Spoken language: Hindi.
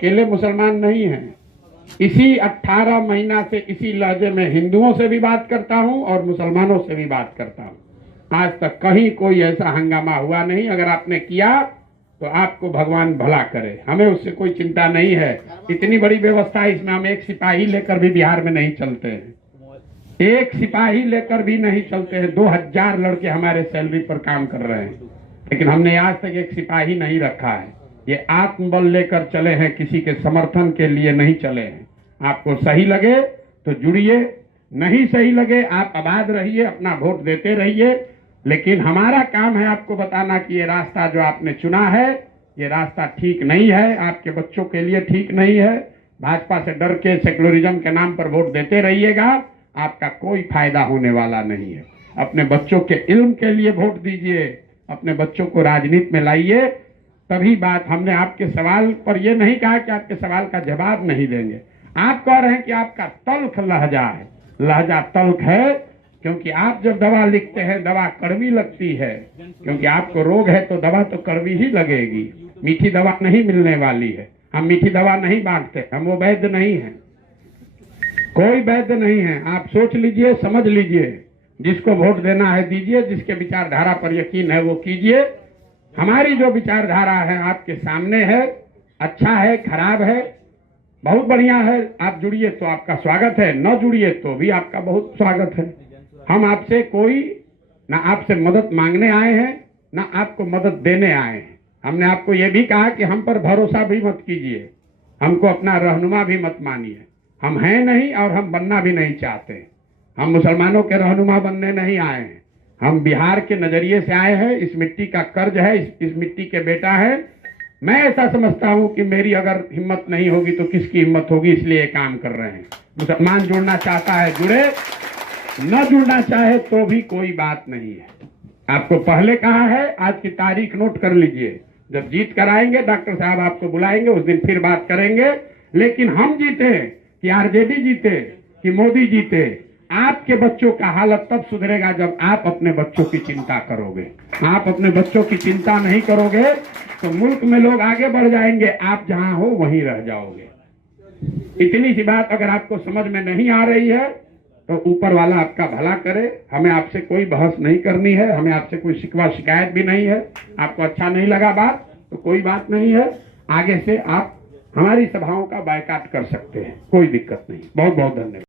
अकेले मुसलमान नहीं हैं। इसी 18 महीना से इसी लहजे में हिंदुओं से भी बात करता हूं और मुसलमानों से भी बात करता हूं। आज तक कहीं कोई ऐसा हंगामा हुआ नहीं। अगर आपने किया तो आपको भगवान भला करे, हमें उससे कोई चिंता नहीं है। इतनी बड़ी व्यवस्था है, इसमें हम एक सिपाही लेकर भी बिहार में नहीं चलते हैं, एक सिपाही लेकर भी नहीं चलते हैं। 2000 लड़के हमारे सैलरी पर काम कर रहे हैं, लेकिन हमने आज तक एक सिपाही नहीं रखा है। ये आत्मबल लेकर चले हैं, किसी के समर्थन के लिए नहीं चले हैं। आपको सही लगे तो जुड़िए, नहीं सही लगे आप आबाद रहिए, अपना वोट देते रहिए। लेकिन हमारा काम है आपको बताना कि ये रास्ता जो आपने चुना है ये रास्ता ठीक नहीं है, आपके बच्चों के लिए ठीक नहीं है। भाजपा से डर के सेकुलरिज्म के नाम पर वोट देते रहिएगा, आपका कोई फायदा होने वाला नहीं है। अपने बच्चों के इल्म के लिए वोट दीजिए, अपने बच्चों को राजनीति में लाइए, तभी बात। हमने आपके सवाल पर यह नहीं कहा कि आपके सवाल का जवाब नहीं देंगे। आप कह रहे हैं कि आपका तल्ख लहजा है, लहजा तल्ख है क्योंकि आप जब दवा लिखते हैं दवा कड़वी लगती है, क्योंकि आपको रोग है तो दवा तो कड़वी ही लगेगी, मीठी दवा नहीं मिलने वाली है। हम मीठी दवा नहीं बांटते, हम वो वैद्य नहीं है, कोई वैद्य नहीं है। आप सोच लीजिए, समझ लीजिए, जिसको वोट देना है दीजिए, जिसके विचारधारा पर यकीन है वो कीजिए। हमारी जो विचारधारा है आपके सामने है, अच्छा है खराब है, बहुत बढ़िया है। आप जुड़िए तो आपका स्वागत है, न जुड़िए तो भी आपका बहुत स्वागत है। हम आपसे कोई ना आपसे मदद मांगने आए हैं ना आपको मदद देने आए हैं। हमने आपको ये भी कहा कि हम पर भरोसा भी मत कीजिए, हमको अपना रहनुमा भी मत मानिए। हम हैं नहीं और हम बनना भी नहीं चाहते। हम मुसलमानों के रहनुमा बनने नहीं आए हैं, हम बिहार के नजरिए से आए हैं। इस मिट्टी का कर्ज है, इस मिट्टी के बेटा है। मैं ऐसा समझता हूं कि मेरी अगर हिम्मत नहीं होगी तो किसकी हिम्मत होगी, इसलिए काम कर रहे हैं। मुसलमान जुड़ना चाहता है जुड़े, न जुड़ना चाहे तो भी कोई बात नहीं है। आपको पहले कहा है, आज की तारीख नोट कर लीजिए। जब जीत कर आएंगे डॉक्टर साहब आपको बुलाएंगे, उस दिन फिर बात करेंगे। लेकिन हम जीते कि आरजेडी जीते कि मोदी जीते, आपके बच्चों का हालत तब सुधरेगा जब आप अपने बच्चों की चिंता करोगे। आप अपने बच्चों की चिंता नहीं करोगे तो मुल्क में लोग आगे बढ़ जाएंगे, आप जहां हो वहीं रह जाओगे। इतनी सी बात अगर आपको समझ में नहीं आ रही है तो ऊपर वाला आपका भला करे। हमें आपसे कोई बहस नहीं करनी है, हमें आपसे कोई शिकवा शिकायत भी नहीं है। आपको अच्छा नहीं लगा बात तो कोई बात नहीं है, आगे से आप हमारी सभाओं का बायकॉट कर सकते हैं, कोई दिक्कत नहीं। बहुत बहुत धन्यवाद।